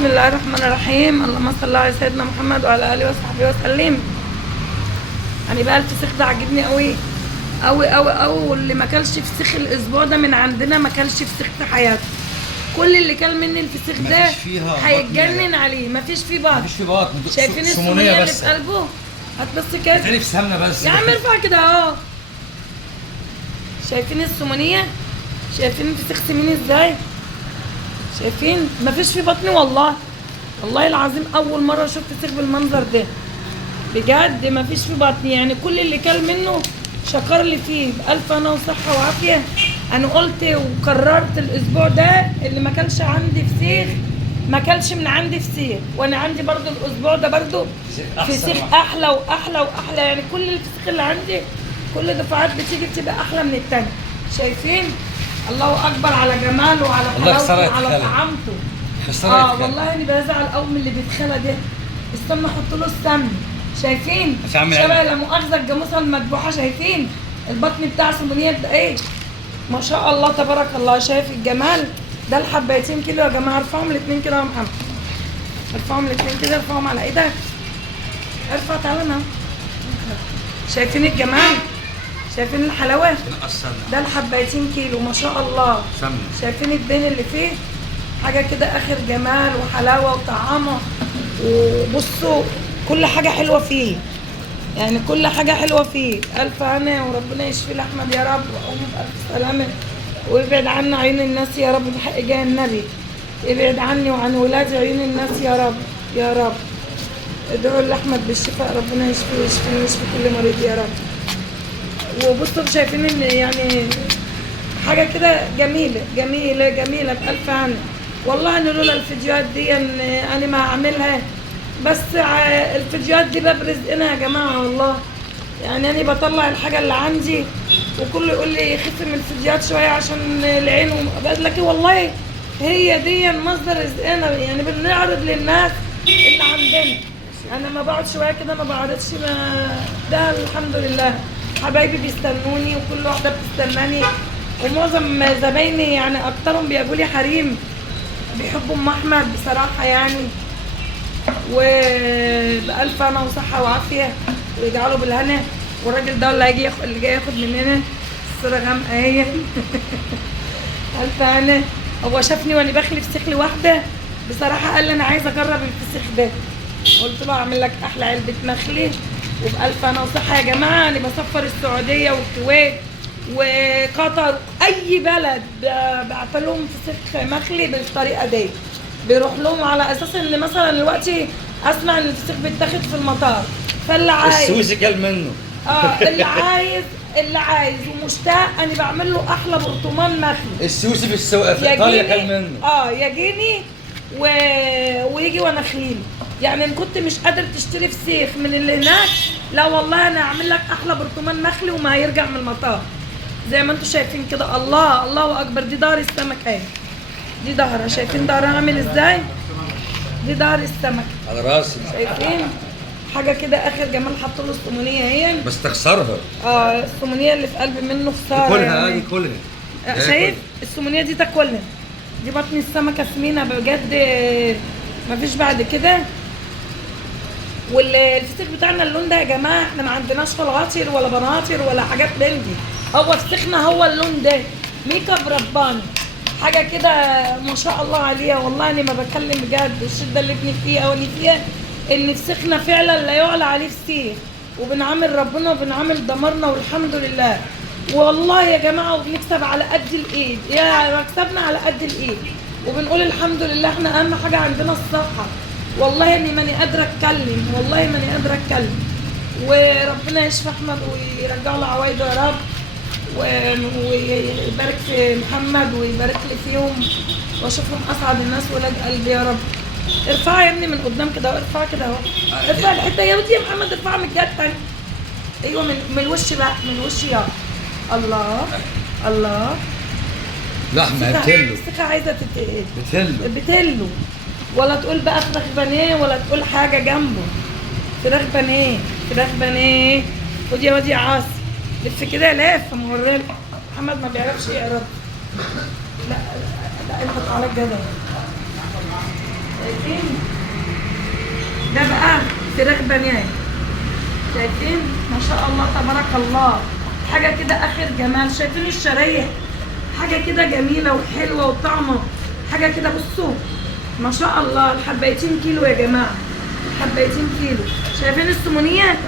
بسم الله الرحمن الرحيم. اللهم صل على سيدنا محمد وعلى اله وصحبه وسلم. يعني بقى الفسيخ ده عاجبني قوي قوي قوي قوي، واللي ما كلش فسيخ الاسبوع ده من عندنا ما كلش فسيخ في حياته. كل اللي كل مني الفسيخ ده هيتجنن عليه. ما فيش فيه بطن، مفيش فيه بطن. شايفين السمونيه اللي في قلبه؟ هات بس كده، بتعرف في سمنه بس يا عم ارفع كده اهو. شايفين السمونيه؟ شايفين الفسيخ سمين ازاي؟ شايفين؟ مفيش فيه بطن والله. والله العظيم اول مره اشوف فسيخ بالمنظر ده بجد. مفيش فيه بطن، يعني كل اللي كل منه شكر لي فيه بألف هنا وصحه وعافيه. انا قلت وقررت الاسبوع ده اللي ما كلش عندي فسيخ ما كلش من عندي فسيخ، وانا عندي برضو الاسبوع ده برضو فسيخ احلى واحلى واحلى. يعني كل الفسيخ اللي عندي كل دفعات بتيجي بتبقى احلى من التانية. شايفين؟ الله اكبر على جماله وعلى حلاوته وعلى طعامته. والله انا بزعل قوي من اللي بيتخلى ده. استنى احط له السمن. شايفين؟ شبه لا مؤاخذه الجاموسه المذبوحه. شايفين البطن بتاع سمونيه ده ايه؟ ما شاء الله تبارك الله. شايف الجمال ده؟ الحبايتين كيلو يا جماعه. ارفعهم الاثنين كده يا محمد، ارفعهم الاثنين كده، ارفعهم على ايدك. ارفع تعالى هنا. شايفين الجمال؟ شايفين الحلاوه؟ ده الحبايتين كيلو ما شاء الله. شايفين الدين اللي فيه؟ حاجه كده اخر جمال وحلاوه وطعامه. وبصوا كل حاجه حلوه فيه، يعني كل حاجه حلوه فيه. الف هنا وربنا يشفي لاحمد يا رب وامه بالف سلامه، ويبعد عنا عيون الناس يا رب بحق جاه النبي. يبعد عني وعن ولادي عيون الناس يا رب يا رب. ادعوا لاحمد بالشفاء، ربنا يشفي ويشفي ويشفي كل مريض يا رب. وبصوا شايفين ان يعني حاجه كده جميله جميله جميله بألف هنا. والله ان لولا الفيديوهات دي انا ما اعملها، بس الفيديوهات دي باب رزقنا يا جماعه والله. يعني انا بطلع الحاجه اللي عندي وكله يقول لي خف من الفيديوهات شويه عشان العين لكن والله هي دي مصدر رزقنا. يعني بنعرض للناس اللي عندنا. انا ما بقعد شويه كده ما بعرضش، ده الحمد لله حبايبي بيستنوني وكل واحده بتستناني. ومعظم زبايني يعني اكترهم بيجوا لي حريم بيحبوا ام احمد بصراحه يعني. وبألف هنا وصحه وعافيه ويجعله بالهنا. والراجل ده اللي جاي ياخد مننا الصوره غامقه اهي. ألف هنا. هو شافني وانا بخلي فسيخ لواحده بصراحه، قال لي انا عايزه اجرب الفسيخ ده. قلت له اعمل لك احلى علبه مخلي وبألف هنا وصحه يا جماعه. انا بسفر السعوديه والكويت وقطر، اي بلد بعت لهم فسيخ مخلي بالطريقه دي. بيروح لهم على اساس ان مثلا دلوقتي اسمع ان الفسيخ بيتاخد في المطار، فاللي عايز السويسي كل منه. اللي عايز ومشتاق انا بعمل له احلى برطمان مخلي. السويسي في السوق في ايطاليا كل منه. يجيني ويجي وانا خليل. يعني ان كنت مش قادر تشتري فسيخ من اللي هناك، لا والله انا هعمل لك احلى برطمان مخلي وما هيرجع من المطار. زي ما انتم شايفين كده. الله الله اكبر. دي دار السمك اهي، دي ظهرها. شايفين ظهرها عامل ازاي؟ دي ظهر السمك على راسي. شايفين حاجه كده اخر جمال. حطوا له السمونيه اهي، بس تخسرها. السمونيه اللي في قلب منه خساره كلها يعني. كلها. شايف السمونيه دي تاكلها. دي بطن السمكه سمينه بجد مفيش بعد كده. والفسيخ بتاعنا اللون ده يا جماعه احنا ما عندناش فلغاطر ولا بناطر ولا حاجات من دي. هو فسيخنا هو اللون ده ميك اب رباني حاجه كده ما شاء الله عليها. والله انا ما بتكلم بجد. الشده اللي ابني فيها وانا فيها ان فسيخنا فعلا لا يعلى عليه فسيخ. وبنعامل ربنا وبنعامل ضميرنا والحمد لله والله يا جماعه. وبنكسب على قد الايد، يا مكسبنا على قد الايد. وبنقول الحمد لله. احنا اهم حاجه عندنا الصحه. والله اني ماني قادره اتكلم، والله ماني قادره اتكلم. وربنا يشفي احمد ويرجع له عوايده يا رب، ويبارك في محمد ويبارك لي فيهم واشوفهم اسعد الناس ولاد قلبي يا رب. ارفعها يا ابني من قدام كده، ارفعها كده اهو. ارفع الحته يا ودي يا محمد، ارفعها من الجهه الثانيه. ايوه من الوش بقى، من الوش يا الله الله. لحمه بتلو. الفسيخه عايزه بتلو. ولا تقول بقى فراخ بانيه ولا تقول حاجه جنبه. فراخ بانيه فراخ بانيه. خد يا واد يا عاصي لف كده لف موريلك. محمد ما بيعرفش يقرب. لا انت تعالى الجدع. شايفين؟ فراخ بانيه. شايفين ما شاء الله تبارك الله، حاجه كده اخر جمال. شايفين الشرايح حاجه كده جميله وحلوه وطعمه، حاجه كده بصوا ما شاء الله. الحبايتين كيلو يا جماعه، حبايتين كيلو. شايفين السمونيه؟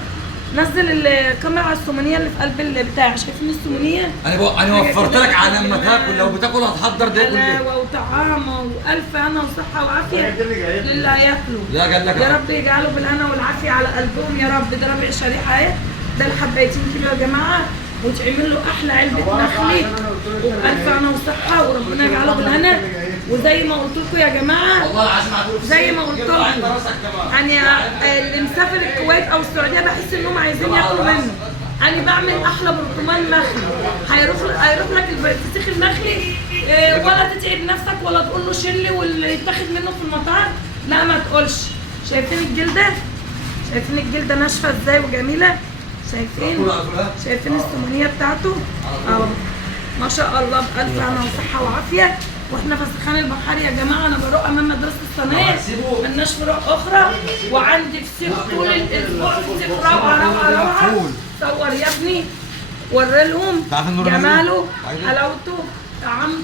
نزل الكاميرا على السمونيه اللي في قلب البتاع. شايفين السمونيه؟ انا وفرت لك على لما تاكل، لو بتاكل هتحضر ده كله. حلاوه وطعامه والف هنا وصحه وعافيه للي هياكلوا. لا قال لك يا رب يجعله بالهنا والعافيه على قلبهم يا رب. ده ربع شريحه اهي، ده الحبايتين كيلو يا جماعه، وتعمل له احلى علبه نخلي وبالف هنا وصحه، وربنا يجعله بالهنا. وزي ما قلت لكم يا جماعه، والله العظيم زي ما قلت لكم يعني اللي مسافر الكويت او السعوديه بحس انهم عايزين ياكلوا منه. انا بعمل احلى برطمان مخلي. هيروح لك الفسيخ المخلي ولا تتعب نفسك ولا تقول له شيل لي واللي يتاخد منه في المطاعم، لا ما تقولش. شايفين الجلده؟ شايفين الجلده ناشفه ازاي وجميله؟ شايفين السمونيه بتاعته؟ اهو ما شاء الله بألف هنا وصحه وعافيه. واحنا في السخان البحري يا جماعه. انا بروح امام مدرسه الصنايع، ملناش فروع اخرى، وعندي فسيخ طول الاسبوع. فسيخ روعه روعه روعه. صور يا ابني، وري لهم جماله، حلاوته، طعمته.